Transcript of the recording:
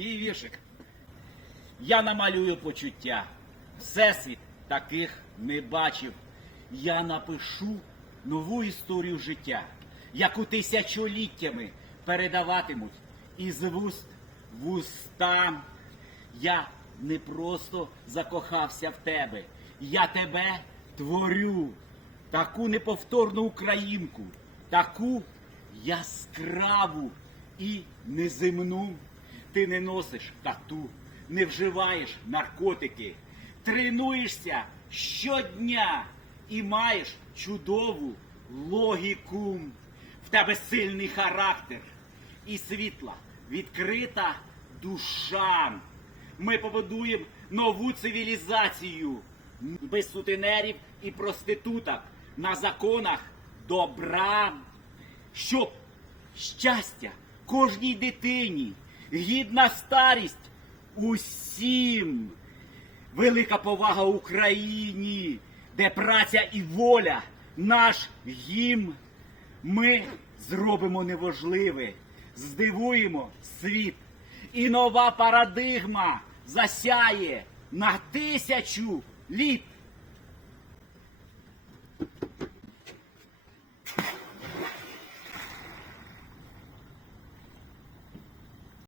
Мій віршик. Я намалюю почуття. Всесвіт таких не бачив. Я напишу нову історію життя, яку тисячоліттями передаватимуть із вуст в уста. Я не просто закохався в тебе. Я тебе творю, таку неповторну українку, таку яскраву і неземну. Ти не носиш тату, не вживаєш наркотики, тренуєшся щодня і маєш чудову логіку. В тебе сильний характер і світла, відкрита душа. Ми побудуємо нову цивілізацію без сутенерів і проституток на законах добра, щоб щастя кожній дитині гідна старість усім. Велика повага Україні, де праця і воля, наш гімн. Ми зробимо неважливе, здивуємо світ. І нова парадигма засяє на тисячу літ.